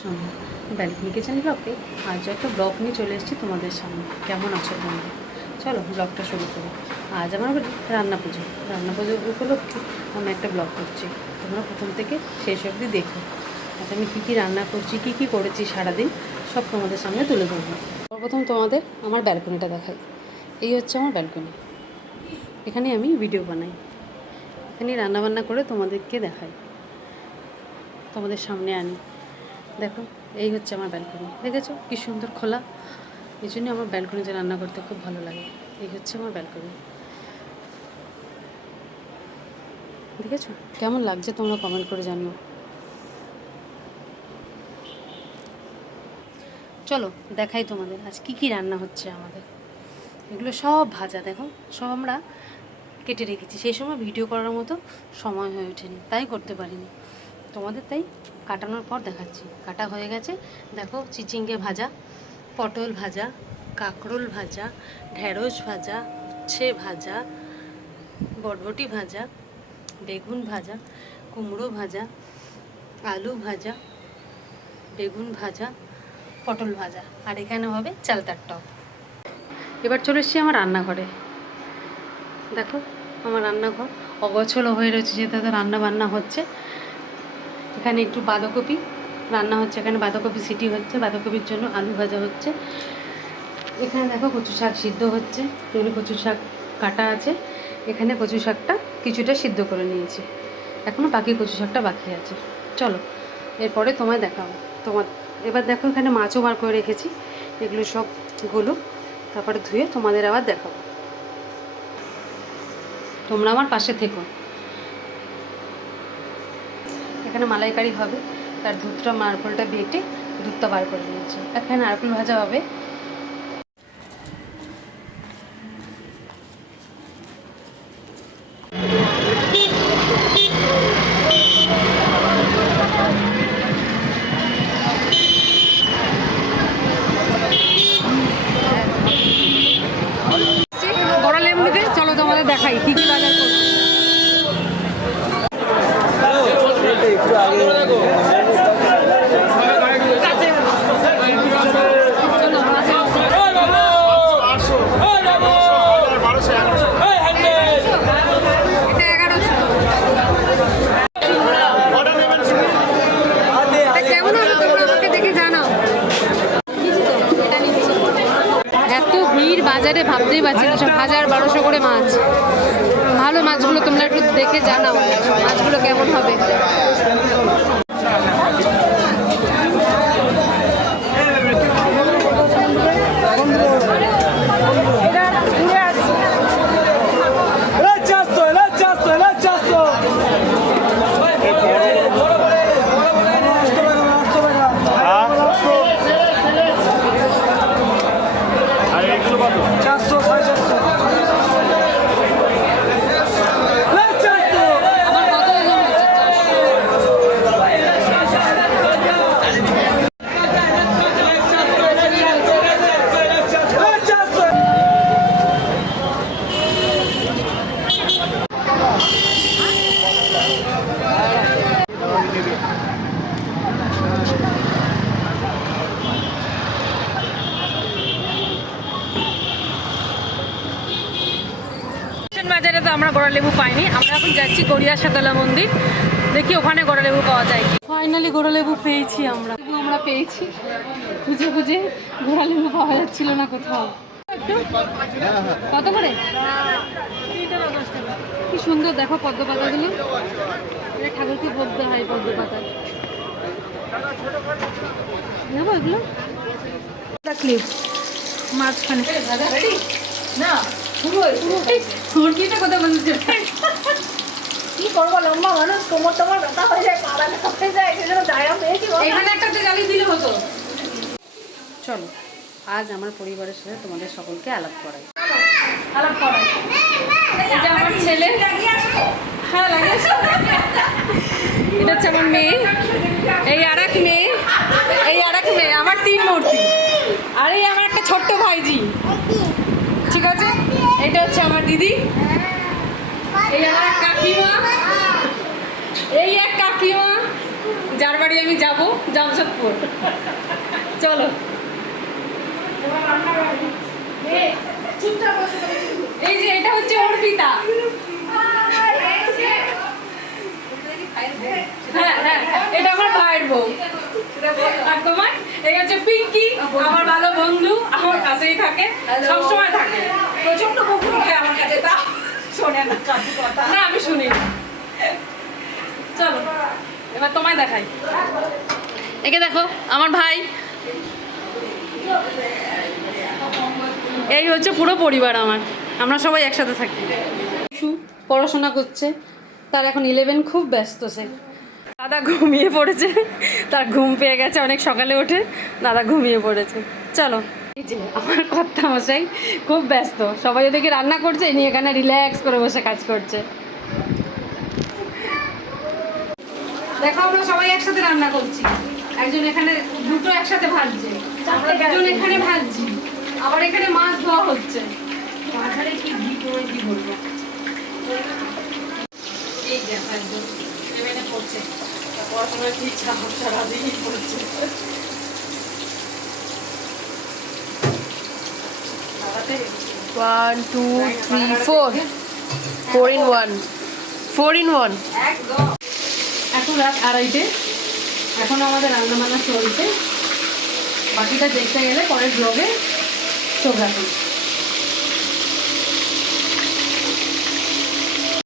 সন্ধ্যা। Balcony kitchen ব্লগে আজ একটা ব্লগ নিয়ে চলে এসেছি তোমাদের সামনে। কেমন আছো তোমরা? চলো ব্লগটা শুরু করি। আজ আমার বাড়ি রান্না পুজো উপলক্ষে আমি একটা ব্লগ করছি। তোমরা প্রথম থেকে শেষ অবধি দেখো। আজ আমি কী কী রান্না করছি, কী কী করেছি সারাদিন, সব তোমাদের সামনে তুলে ধরবো। প্রথম তোমাদের আমার ব্যালকনিটা দেখাই। এই হচ্ছে আমার ব্যালকনি। এখানে আমি ভিডিও বানাই, এখানে রান্নাবান্না করে তোমাদেরকে দেখাই, তোমাদের সামনে আনি। দেখো, এই হচ্ছে আমার ব্যালকনি। দেখেছো কী সুন্দর খোলা? এই জন্য আমার ব্যালকনিতে রান্না করতে খুব ভালো লাগে। এই হচ্ছে আমার ব্যালকনি। দেখেছো কেমন লাগছে তোমরা কমেন্ট করে জানিও। চলো দেখাই তোমাদের আজ কী কী রান্না হচ্ছে আমাদের। এগুলো সব ভাজা, দেখো সব আমরা কেটে রেখেছি। সেই সময় ভিডিও করার মতো সময় হয়ে ওঠেনি, তাই করতে পারিনি তোমাদের, তাই কাটানোর পর দেখাচ্ছি। কাটা হয়ে গেছে, দেখো চিচিঙ্গে ভাজা, পটল ভাজা, কাঁকরোল ভাজা, ঢ্যাঁড়স ভাজা, উচ্ছে ভাজা, বরবটি ভাজা, বেগুন ভাজা, কুমড়ো ভাজা, আলু ভাজা, বেগুন ভাজা, পটল ভাজা, আর এখানে হবে চালতার টক। এবার চলে এসেছি আমার রান্নাঘরে। দেখো আমার রান্নাঘর অগোছলো হয়ে রয়েছে, যেহেতু রান্না বান্না হচ্ছে। এখানে একটু বাঁধাকপি রান্না হচ্ছে, এখানে বাঁধাকপি সিটি হচ্ছে, বাঁধাকপির জন্য আলু ভাজা হচ্ছে। এখানে দেখো কচু শাক সিদ্ধ হচ্ছে, এখানে কচু শাক কাটা আছে। এখানে কচু শাকটা কিছুটা সিদ্ধ করে নিয়েছি, এখনও বাকি কচু শাকটা বাকি আছে। চলো এরপরে তোমায় দেখাবো। এবার দেখো এখানে মাছও বার করে রেখেছি, এগুলো সবগুলো তারপরে ধুয়ে তোমাদের আবার দেখাবো। তোমরা আমার পাশে থেকো। এখানে মালাইকারি হবে, তার দুধটা নারকেলটা বেটে দুধটা বার করে নিয়েছি। এখানে নারকেল ভাজা হবে। বড় লেবুতে চলো তোমাদের দেখাই কী কী বাজার করছি। বাজারে ভাবতেই পারছি না, 1000-1200 করে মাছ। ভালো মাছগুলো তোমরা একটু দেখে জানাও মাছগুলো কেমন হবে। বাজারে তো আমরা গোড়ালেবু পাইনি, আমরা এখন যাচ্ছি গড়িয়া শীতলা মন্দির, দেখি ওখানে গোড়ালেবু পাওয়া যায়। ফাইনালি গোড়ালেবু পেয়েছি, আমরা পেয়েছি। খুঁজে খুঁজে গোড়ালেবু পাওয়া যাচ্ছিল না কোথাও। কত করে? কি সুন্দর দেখো পদ্ম পাতাগুলো, ঠাকুরকে ভোগ দেওয়া হয় পদ্ম পাতা। নেবো এগুলো ক্লিপ মাঝখানে না। কি করবো, লম্বা মানুষ, কোমর তোমার ব্যথা হয়ে যায়, পা ব্যথা হয়ে যায়, সেজন্য জায়গা পেয়েছি। এখানে একটাতে জ্বালিয়ে দিলে হতো। চলো আজ আমার পরিবারের সাথে তোমাদের সকলকে আলাপ করাই। এই যে আমার ছেলে, হ্যাঁ লাগিয়ে আসো। এটা হচ্ছে আমার মেয়ে, এই আর এক মেয়ে, এই আর এক মেয়ে, আমার 3 মূর্তি। আর এই আমার একটা ছোট্ট ভাইজি, ঠিক আছে। এটা হচ্ছে আমার দিদি, এই আমার কাকিমা, এই এক কাকিমা, যার বাড়ি আমি যাব, জামশেদপুর। চলো। এই যে এটা হচ্ছে অর্পিতা। হ্যাঁ হ্যাঁ, এটা আমার ভাইয়ের বউ। আর তোমার এই হচ্ছে পিঙ্কি, আমার ভালো বন্ধু, আমার কাছেই থাকে, সবসময় থাকে। প্রচন্ড বকুল হয় আমার কাছে, তা শোনে না কথা। না আমি শুনি না। চলো এবার তোমায় দেখাই। একে দেখো আমার ভাই। এই হচ্ছে পুরো পরিবার আমার, আমরা সবাই একসাথে থাকি। পড়াশোনা করছে, তার এখন 11, খুব ব্যস্ত সে। দাদা ঘুমিয়ে পড়েছে, তার ঘুম পেয়ে গেছে, অনেক সকালে ওঠে, দাদা ঘুমিয়ে পড়েছে। চলো। এই যে আমার কর্তামশাই খুব ব্যস্ত, সবাই ওদেরকে রান্না করছে, ইনি এখানে রিল্যাক্স করে বসে কাজ করছে। দেখো আমরা সবাই একসাথে রান্না করছি, একজন এখানে দুটো একসাথে ভাজছে, আমরা দুজন এখানে ভাজছি, আবার এখানে মাছ ধোয়া হচ্ছে। মাঝারে কি কি বলবো, এই দেখো একজন এখানে পড়ছে, পড়াশোনার কি চাপ সারাদিনই পড়ছে। 1 2 3 4 4 in 1 4 in 1 একদম। এখন রাত 2:30, এখন আমাদের রান্না বান্না চলছে, বাকিটা দেখতে গেলে পরের ব্লগে চোখ রাখুন।